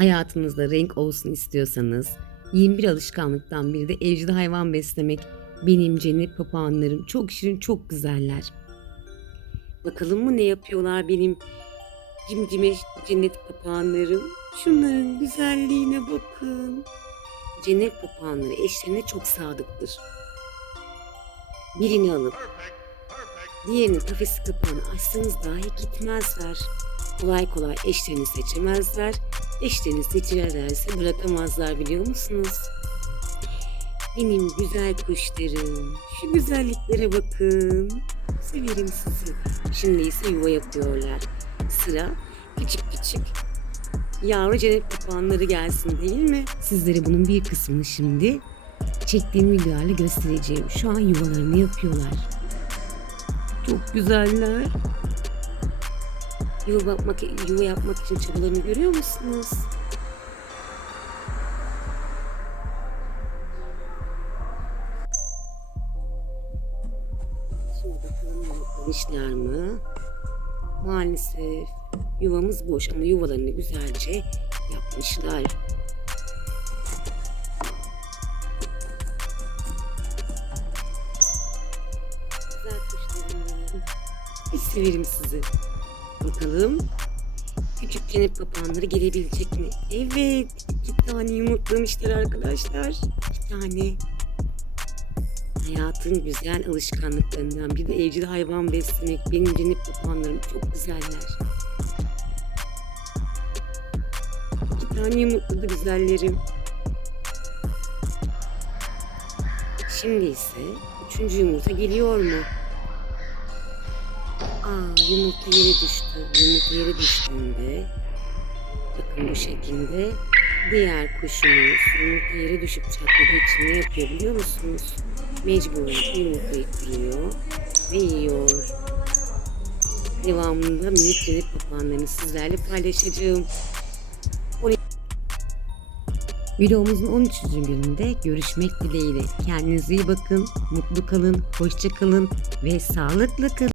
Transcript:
Hayatınızda renk olsun istiyorsanız 21 alışkanlıktan biri de evcil hayvan beslemek. Benim cennet papağanlarım çok şirin çok güzeller. Bakalım mı ne yapıyorlar benim cimcime cennet papağanlarım. Şunların güzelliğine bakın. Cennet papağanları eşlerine çok sadıktır. Birini alıp diğerinin kafesi kapağını açsanız dahi gitmezler. Kolay kolay eşlerini seçemezler. Eşlerini seçerlerse bırakamazlar biliyor musunuz? Benim güzel kuşlarım. Şu güzelliklere bakın. Severim sizi. Şimdi ise yuva yapıyorlar. Sıra küçük küçük yavru cennet papağanları gelsin değil mi? Sizlere bunun bir kısmını şimdi çektiğim videolarla göstereceğim. Şu an yuvalarını yapıyorlar. Çok güzeller. Yuva yapmak, yuva yapmak için çabalarını görüyor musunuz? Şimdi bakalım yapmışlar mı? Maalesef yuvamız boş ama yuvalarını güzelce yapmışlar. Güzel kuşlarım benim. Severim sizi. Bakalım küçük cennet papağanları gelebilecek mi? Evet. iki tane yumurtlamışlar arkadaşlar. İki tane. Hayatın güzel alışkanlıklarından bir de evcil hayvan beslemek. Benim cennet papağanlarım çok güzeller. İki tane yumurtladı güzellerim. Şimdi ise üçüncü yumurta geliyor mu? Aa yumurta yere düştü. Yumurta yere düştüğünde bakın bu şekilde diğer kuşumuz yumurta yere düşüp çatladığı için ne yapıyor biliyor musunuz? Mecburen yumurtayı kırıyor ve yiyor. Devamında minik cennet papağanlarını sizlerle paylaşacağım. Videomuzun 13. gününde görüşmek dileğiyle. Kendinize iyi bakın, mutlu kalın, hoşça kalın ve sağlıklı kalın.